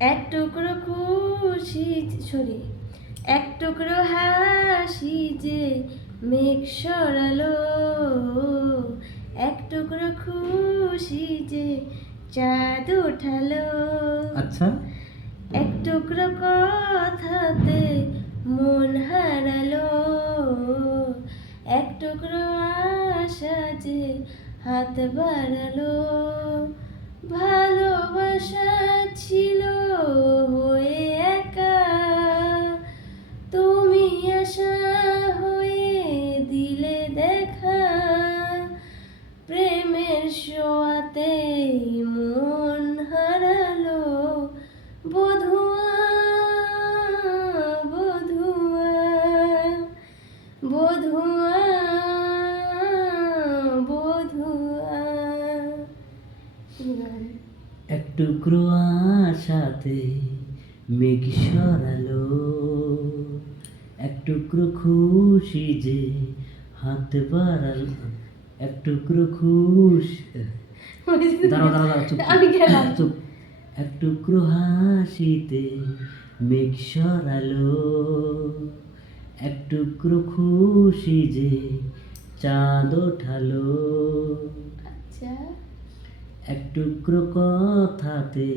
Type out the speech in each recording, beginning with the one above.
এক টুকরো খুশি সরি এক টুকরো হাসি যে মেঘ সরালো, এক টুকরো খুশি যে চাঁদ উঠালো। আচ্ছা, এক টুকরো কথাতে মন হারালো, এক টুকরো আশা যে হাত বাড়ালো। ভালোবাসা ছিল হয়ে একা, তুমি আশা হয়ে দিলে দেখা। প্রেমের ছোঁয়াতে মন হারালো, বধুয়া বধুয়া বধুয়া বধুয়া। এক টুকরো আশাতে মেঘ সরালো, এক টুকরো খুশি যে হাত বাড়ালো, এক টুকরো খুশি দাঁড়াও দাঁড়াও দাঁড়াও, চুপ আমি গেলাম। চুপ। এক টুকরো হাসিতে মেঘ সরালো, এক টুকরো খুশি যে চাঁদ ওঠালো। আচ্ছা, এক টুকরো কথাতে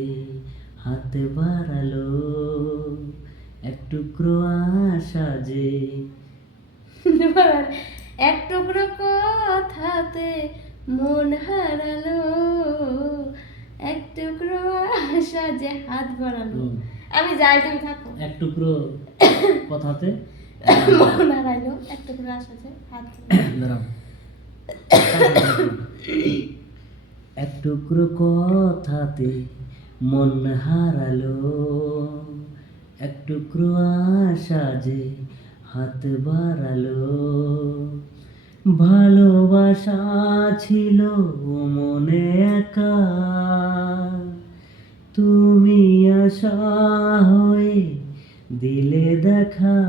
হাত বাড়ালো, এক টুকরো আশা যে এক টুকরো কথাতে মন হারালো, এক টুকরো আশা যে হাত বাড়ালো। আমি যাই, তুমি থাকো। এক টুকরো কথাতে মন হারাইলো, এক টুকরো আশা যে হাত বাড়ালো। দাঁড়াও। এক টুকরো কথাতে মন হারালো, এক টুকরো আশা যে হাত বাড়ালো। ভালোবাসা ছিল মনে একা, তুমি আশা হয়ে দিলে দেখা।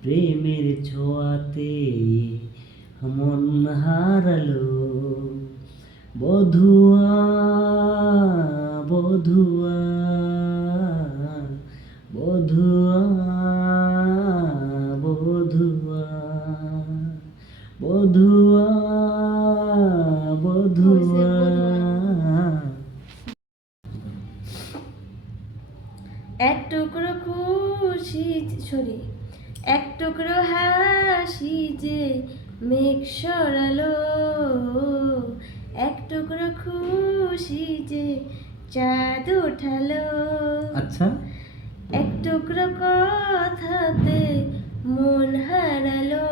প্রেমের ছোঁয়াতে মন হারালো, বধুয়া বধুয়া বধুয়া বধুয়া বধুয়া বধুয়া। এক টুকরো খুশি সরি এক টুকরো হাসি যে মেঘ সরালো, এক টুকরো খুশি যে চাঁদ উঠালো। আচ্ছা, এক টুকরো কথাতে মন হারালো,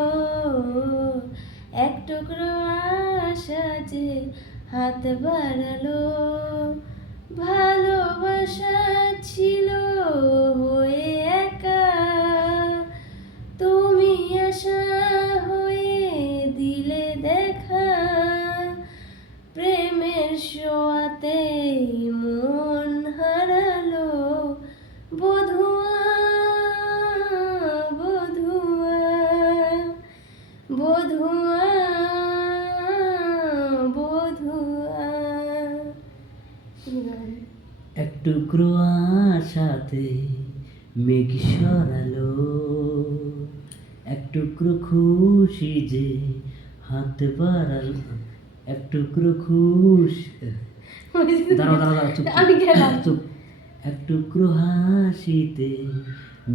এক টুকরো আশা যে হাত বাড়ালো। ভালোবাসা ছিল হয়ে একা, তুমি আশা হয়ে দিলে দেখা। প্রেমের ছোঁয়াতে মন হারালো, বধুয়া বধুয়া বধুয়া বধুয়া। এক টুকরো আশাতে মেঘ সরালো, এক টুকরো খুশি যে হাত বাড়ালো, এক টুকরো খুশি দাঁড়াও দাঁড়াও দাঁড়াও, চুপ আমি গেলাম। চুপ। এক টুকরো হাসিতে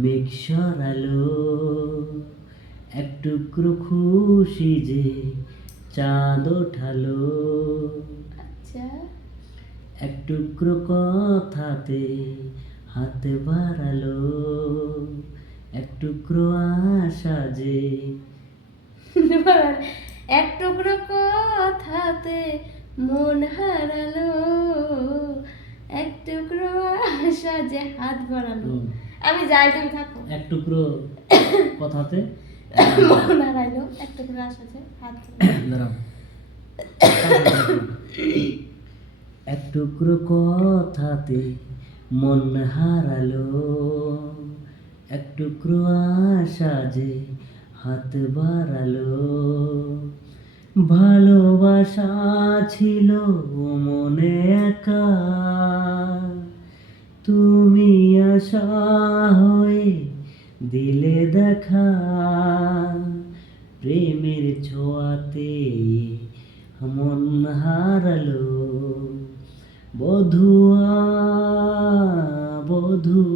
মেঘ সরালো, এক টুকরো খুশি যে চাঁদ ওঠালো। আচ্ছা, এক টুকরো কথাতে হাত বাড়ালো, এক টুকরো আশা যে এক টুকরো কথাতে মন হারালো, এক টুকরো আশা যে হাত বাড়ালো। আমি যাই, তুমি থাকো। এক টুকরো কথাতে মন হারাইলো, এক টুকরো আশা যে হাত বাড়ালো। দাঁড়াও। এক টুকরো কথাতে মন হারালো, এক টুকরো আশা যে হাত বাড়ালো। ভালোবাসা ছিল মনে একা, আশা হয়ে দিলে দেখা, প্রেমের ছোঁয়াতে মন হারালো। বধুয়া বধুয়া